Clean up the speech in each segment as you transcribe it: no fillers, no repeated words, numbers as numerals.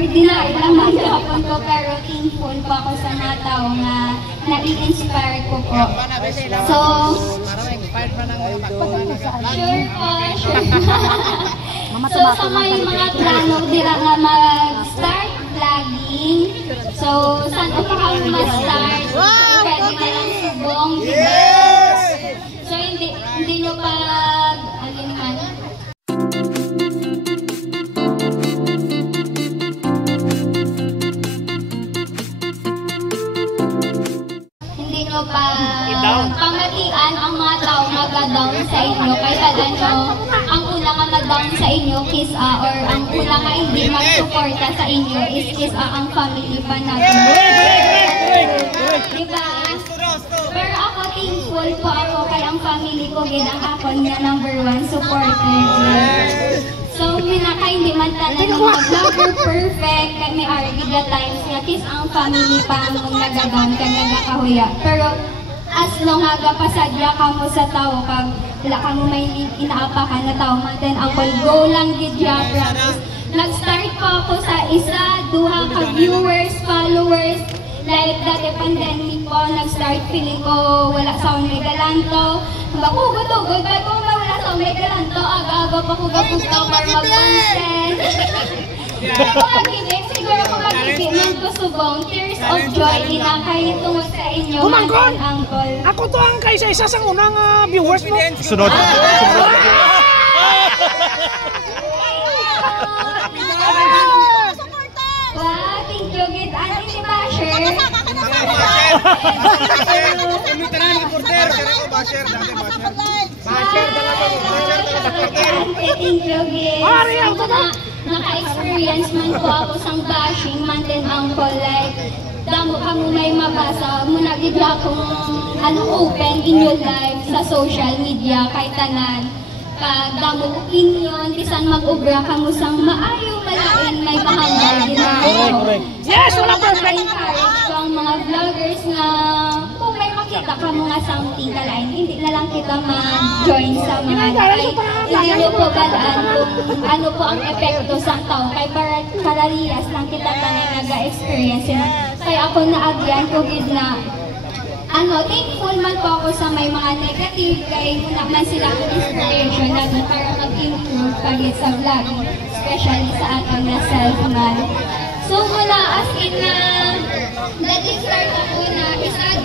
ordinary naman yapon ko, pero thankful po ako sa mga tao na nai-inspire ko po. So, sure po, sure. So, sa may mga plano, dira nga mag-start vlogging. So, saan pa kami mag-start? Pwede na lang subong, diba? So, hindi nyo pag-aliman. Hindi nyo pamatian ang mga tao mag-down sa inyo. Kaya nyo, ang una nga mag-down sa inyo is or ang una nga hindi mag-suporta sa inyo is ang family pa natin. Diba? Pero ako thankful po ako kay ang family ko gid ang ako niya #1 supporter. So, minaka hindi man tanan ng mga vlogger perfect kay may argid the times nga kis ang family pa ang nagadown ka nagakahuya. Pero as long aga pasadya ka mo sa tao kag wala ka mo may inaapakan na tao man then ang go lang gid ya practice. Nag-start po ako sa isa, duha ka viewers, followers. Like dati pandemic po, nag-start feeling ko wala sa may galanto. Bagugod-ugod, bago wala sa may galanto, aga-aga pa ko gapustaw para mag-content. Pero pag-ibig, siguro ko mag-ibig man ko subong, tears of joy, inakay tungod sa inyo, Kumangkon! Uncle. Ako to ang kaysa-isa sa unang viewers mo. Sunod. Wow, thank you, Gid. Ano si Basher? Thank you, Gid. Naka-experience man po ako sang bashing man din uncle, like damo ka mo may mabasa muna gid akong open in your life sa social media kay tanan. Pag damo opinion, bisan mag-ubra ka mo sang maayo malain may mahangay din ako. Yes, wala perfect. Encourage ko ang mga vloggers na kung may makita ka mo nga something kalain, hindi na lang kita ma-join sa mga hindi nyo po balaan kung ano po ang epekto sa tao. Kay para riyas lang kita tanay naga-experience yun. Kaya ako naagyan ko gid na thankful man po ako sa may mga negative kay muna man sila ang inspiration natin para mag-improve pagit sa vlog, especially sa ating na self-man. So mula as in na nag-start ako na isa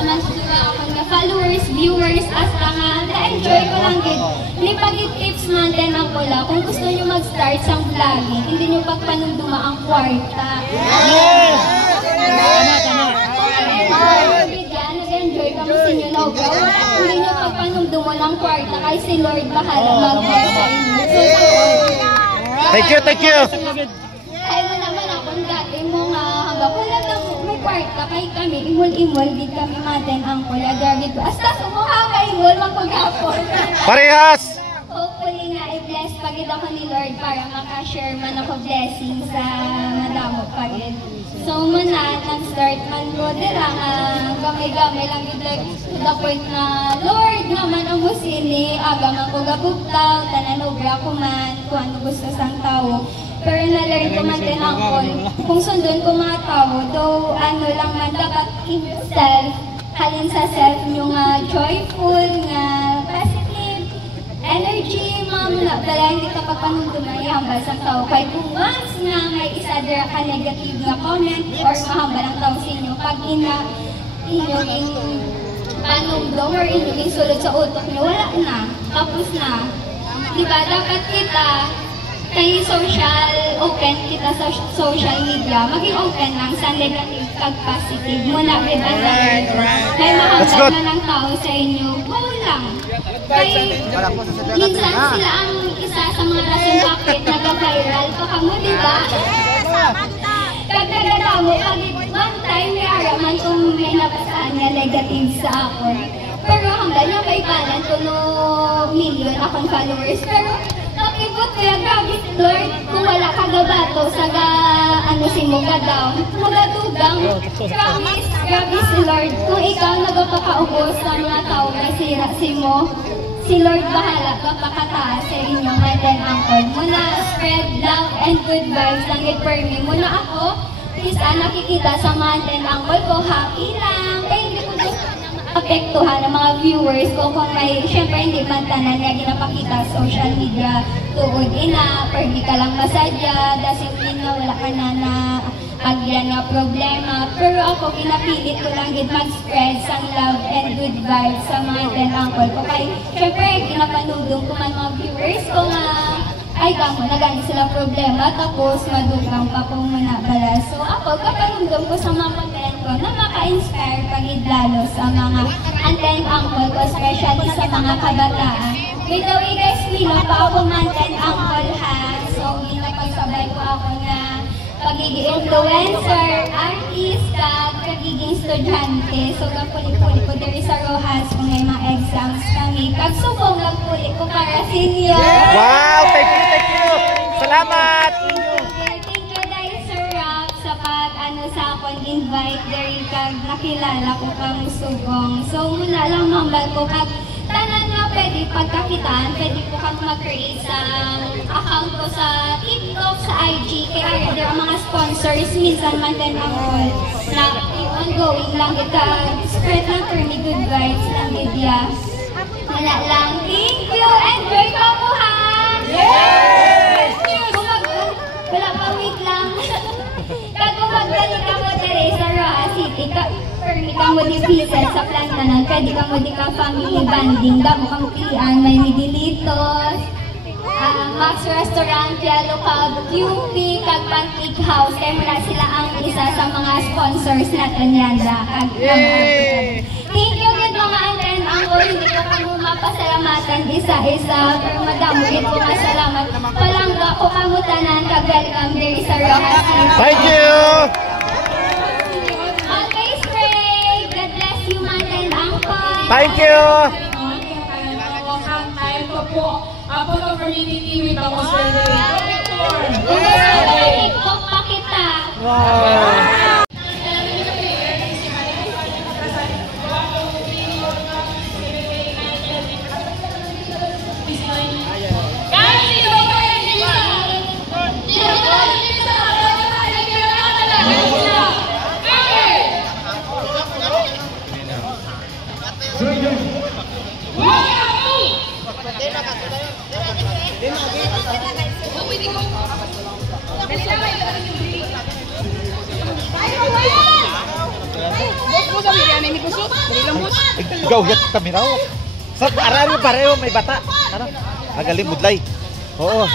man sila ako na followers, viewers, hasta nga na-enjoy ko lang gid. Ni pagit tips man din ako la kung gusto nyo mag-start sa vlogging, hindi nyo pagpanunduma ang kwarta. Yes! Tama. Nag-enjoy kami sa inyo na ugaw. Hindi nyo pagpanumdum walang kwarta kay si Lord bahala mag-bless sa inyo. Thank you. Ay mo naman akong dati mo nga hanggang wala na may kwarta kay kami. Imol-imol din kami matin ang kula. Gagit ko. Hasta sumuha ka imol magpag-apon. Parehas! Hopefully nga i-bless pagid ako ni Lord para makashare man ako blessing sa madamo pagid. So muna, nag-start man ko dira nga gamay-gamay lang yun like to the point na Lord naman ang musini, aga man ko gabugtaw, tanan obra ko man, kung ano gusto sang tao. Pero na-learn ko man din ako, kung sundon ko mga tao, though ano lang man dapat self, halin sa self nyo nga joyful, nga positive, energy, mamula, dala hindi ka pagpanundumay hambal sa tao. Kaya kung once nga may isa dira ka negative na comment or mahambal ang tao sa inyo, pag inyong panundom or inyong sulod sa utok nyo, wala na, tapos na. Diba, dapat kita, kay open kita sa social media, maging open lang sa negative kag positive. Muna with other, may mahambal na ng tao sa inyo, go lang. Kay minsan sila ang isa sa mga rason bakit nag-viral pa kamo, diba? Kag nagdamo, pag one time may araman kung may nabasaan na negative sa ako. Pero hanggang niya may balan ko no million akong followers. Pero nakibot kaya grabe Lord, kung wala ka gabato sa si mo down, magadugang. Promise, grabe si Lord, kung ikaw nagpapakaubos sa mga tao na sira si mo, Si Lord bahala kapakataas sa inyong and angkol. Muna spread love and good vibes lang it per me. Muna ako, please nakikita sa mga and angkol ko, happy lang. Kaya hindi ko gusto apektuhan ng mga viewers ko kung may, syempre hindi man tanan niya ginapakita sa social media tuod ina, per di ka lang masadya, doesn't mean na wala ka na agyan nga problema. Pero ako, kinapilit ko lang din mag-spread sang love and good vibes sa mga and angkol ko. Kaya, syempre, kinapanudong ko man mga viewers ko nga, ay damo na gani silang problema, tapos madugang pa kung manabala. So ako, kapanudong ko sa mga content ko na maka-inspire pagid lalo sa mga aunt and uncle ko, especially sa mga kabataan. By the way guys, Milo pa ako aunt and uncle ha. So, ginapagsabay ko ako na pagiging influencer, artist, kagiging estudyante. So, gapuli-puli ko diri sa Rojas kung may mga exams kami. Kagsubong nagpuli ko para senior. Wow! Thank you! Salamat! Thank you guys, Sir Rob, sa sa akong invite diri kag nakilala ko kang subong. So, muna lang mambal ko kag tanan nga pwede pagkakitaan, pwede po kang mag-create sa account ko sa TikTok, sa IG, kaya there are mga sponsors, minsan man din ang all na ongoing lang kita, spread lang for me good vibes lang media. Wala lang, thank you, enjoy ka mo ha! Yes! Wala pa, wait lang. Kag magdali ka mo dere sa Roa City, permi ka mo di pieces sa plantanan, pwede ka mo di ka family banding, damo kang pilian, may Midilitos, Max Restaurant, Yellow Cab, QP, kag Pancake House, kaya mula sila ang isa sa mga sponsors natin yan kag thank you gid mga anten ang hindi ko kamo mapasalamatan isa-isa, pero madamo gid ko nga salamat. Palangga ko kamutanan kag welcome diri sa Rojas City. Thank you! Okay, spray! God bless you, Manten Angkol! Thank you! Ako ng community with ako sa TikTok pa kita! Wow! Ikaw, yat kami raw. Sa araro pareho, may bata. Ano? Magaling, budlay. Oo.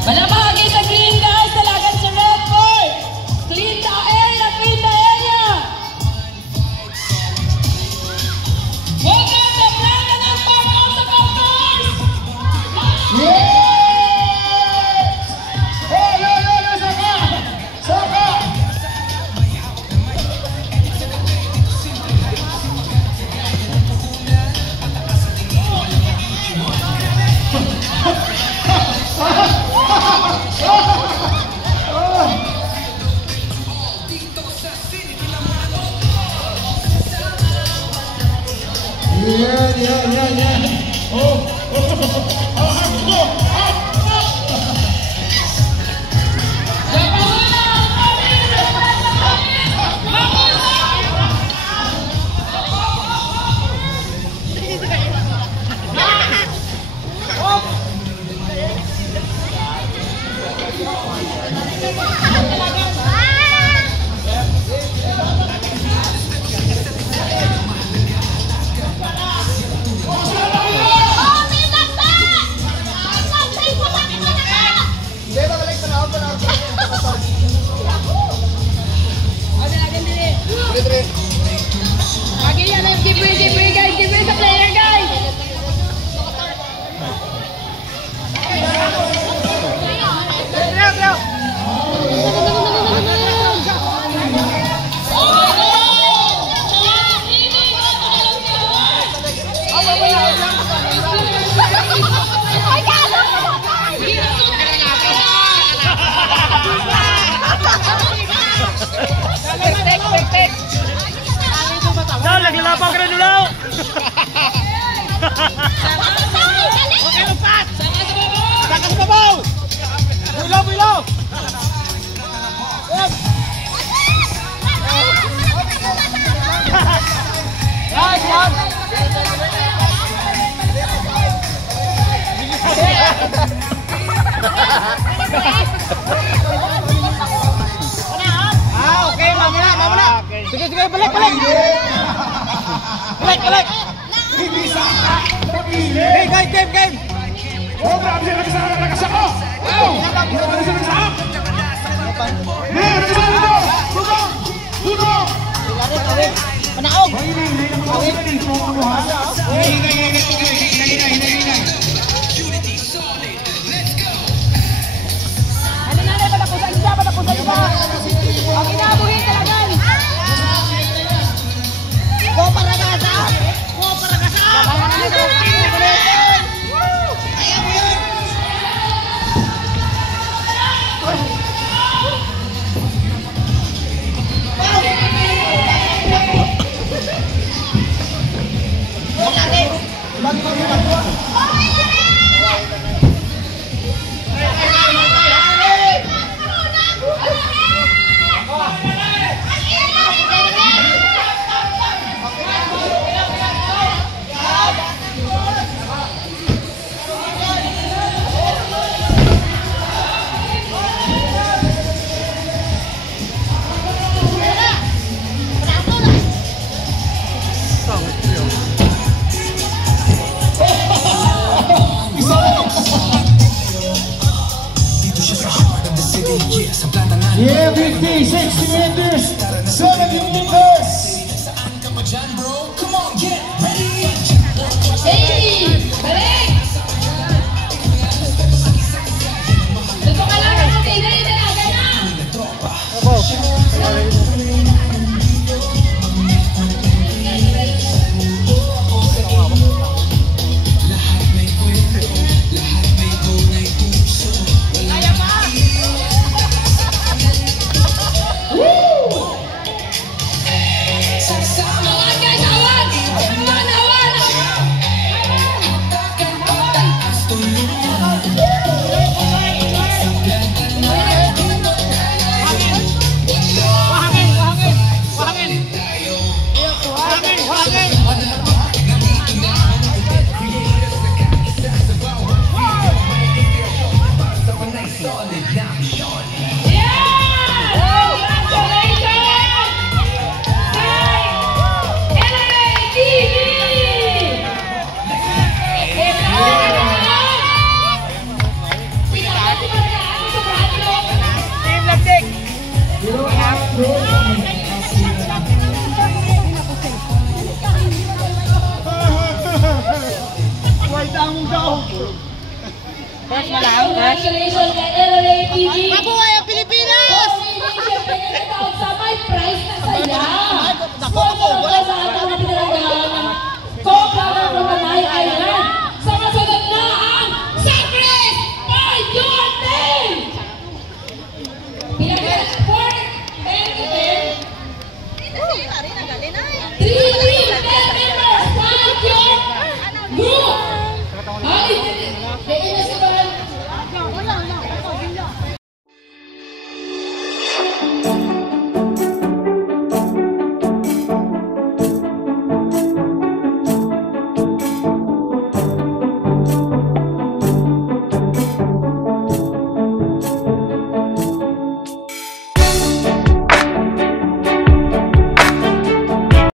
Malamahagi sa green guys, talagang sa red board. Clean the area, clean the area. Huwag na sa plaga ng park out sa cars. Yeah! Hey, yo, saka! Saka! Yeah. granulaw pa, granulaw! Okay, lumpat! Takas babaw! Bilaw, bilaw! Nice one! Okay, mamuna, mamuna. Sige, sige, balik, balik. Balik, balik. Hey, guys, game, game. Oh, grabe siya nagkasama, nagkasama. Wow! Grabe siya nagkasama. Hey, nagkasama dito. Dudong! Dudong! Panaog. Ano na, patapusan siya, patapusan siya! Ang inabuhin talagan! Go para kasa! Go para kasa! Yeah, 50, 60 meters, 70 meters. Hey! Balik! Dito ka lang natin, dali, dalaga na! Awan guys, awan! Awan, awan! Congratulations kay LLAPG! Mabuhay ang Pilipinas! Siyempre, tinatawag sa may prize na saya! So, wala sa ating mga pinalagaan ng